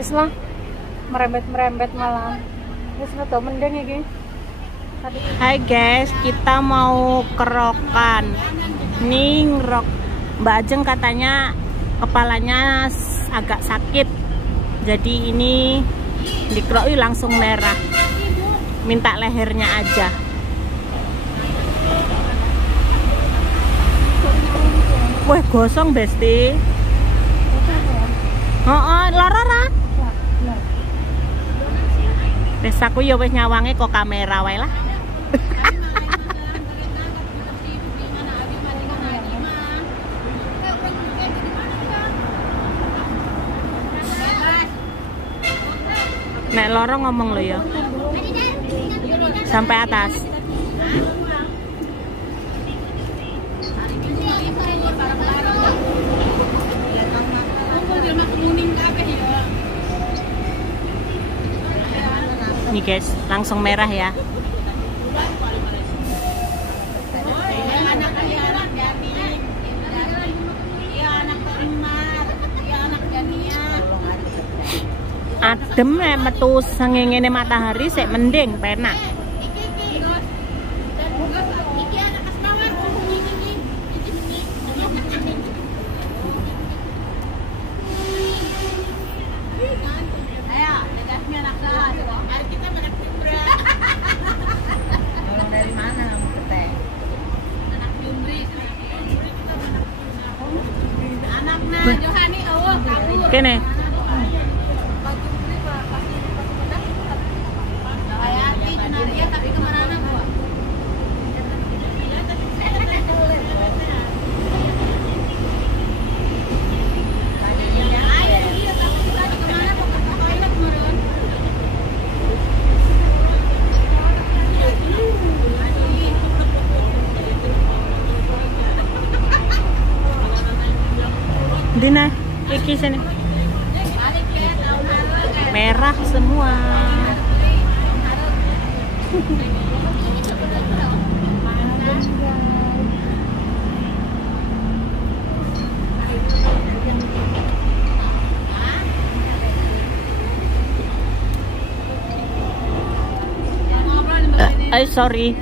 Wis lah merembet malah. Wis rada mending iki. Hai guys, kita mau kerokan. Ning rok Mbak Ajeng katanya kepalanya agak sakit. Jadi ini dikeroki langsung merah. Minta lehernya aja. Wah, gosong Besti. Lara ra. Wis aku ya wis nyawange kok kamera wae lah. Nek loro ngomong lo ya. Sampai atas. Nih guys, langsung merah ya. Adem metu sengengene matahari sik mending penak. Kene. Dina, iki sini. Merah semua. Sorry.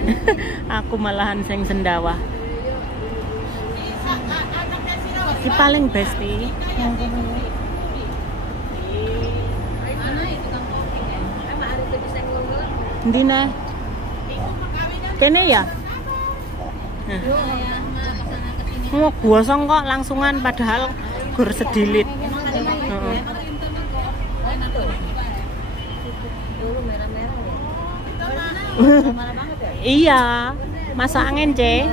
Aku malahan sing sendawa. Si paling Besti. Dina. Kene ya? Mau gosong kok langsungan padahal gur sedilit. Iya, masuk angin, Ce.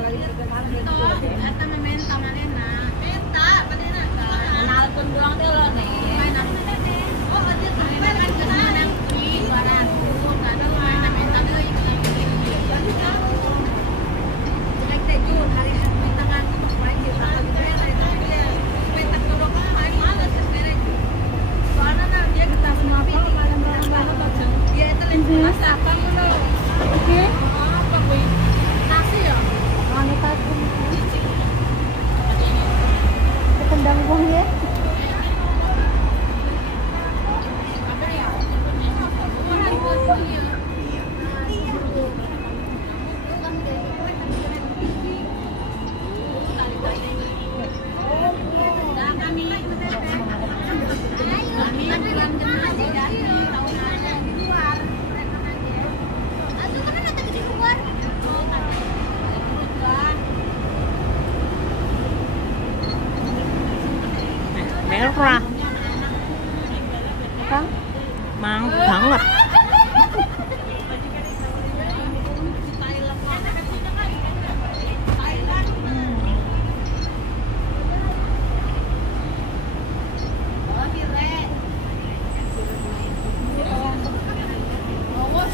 Merah. Mang banget.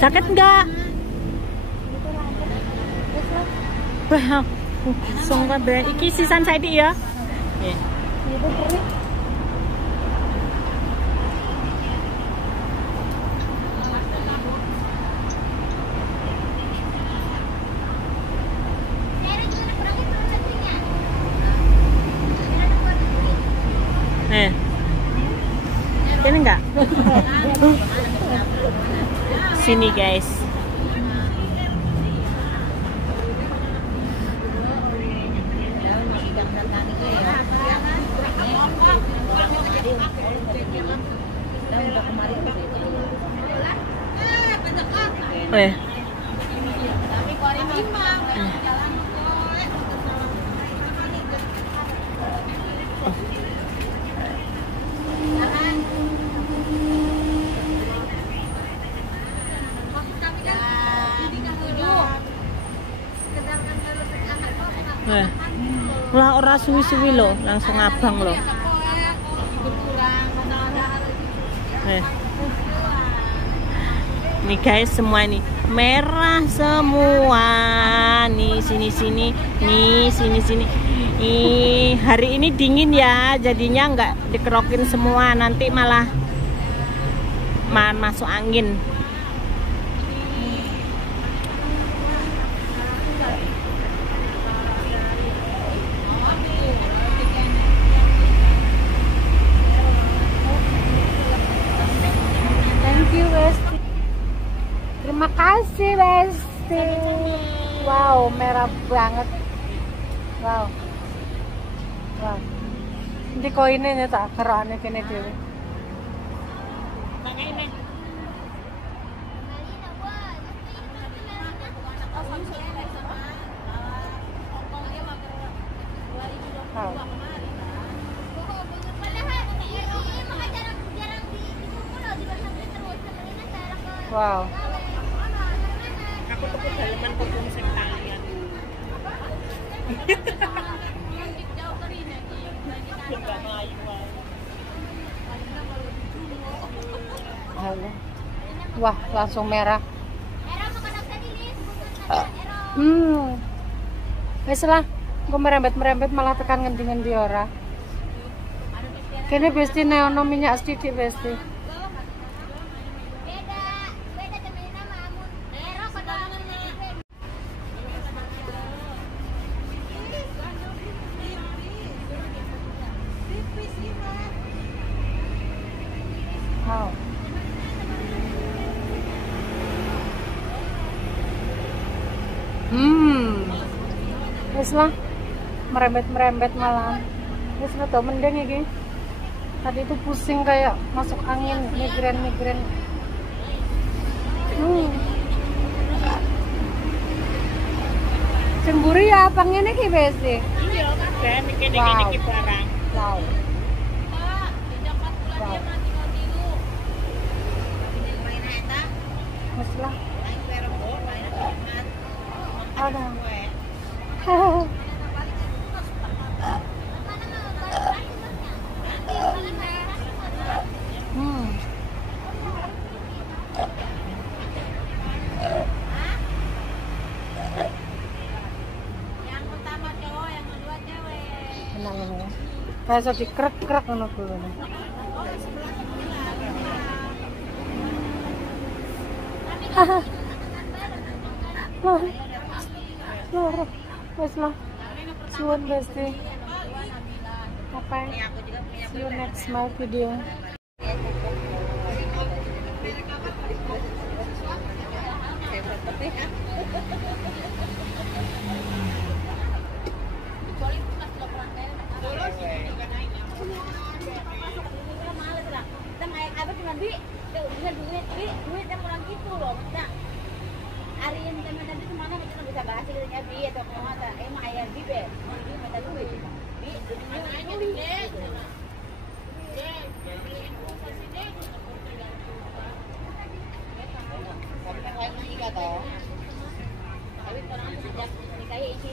Sakit enggak? Wah, kosong kabeh. Iki sisan saiki ya. Nggih. Kene enggak? enggak? Sini guys. Lah ora suwi-suwi loh, langsung abang loh. Nih guys, semua nih merah semua. Nih sini-sini, nih sini-sini. Nih hari ini dingin ya, jadinya nggak dikerokin semua, nanti malah masuk angin. Terima kasih Besti. Wow, merah banget. Wow. Wow. Ini koinnya tak kerane kene dhewe. Wow. Wow. Aku tepuk dalaman kok sing kalian. Wah, langsung merah. Wes lah, gue merembet malah tekan ngendi-ngendi ora. Kene Besti neono minyak sedikit Besti. Wow. Wes lah, merembet malah. Wes lah tau mending iki. Tadi itu pusing kayak masuk angin, migren. Cemburu ya apa ngene iki Besti? Iya, kabeh mikir-mikir barang. Wow. Lah. Ada. Yang pertama cowok, yang kedua cewek. Tenang ya. Kayak seperti krek-krek ngono kuwi. Wes lah. Suwun Besti. Apa? See you next my video. Duit yang kurang gitu loh, kita harian teman tadi semuanya kita bisa bahas ceritanya bi atau kemana, emang ayah bi be, bi minta duit, bi duitnya duit. Tapi kan lain juga toh, tapi orang sejak nikahnya ini.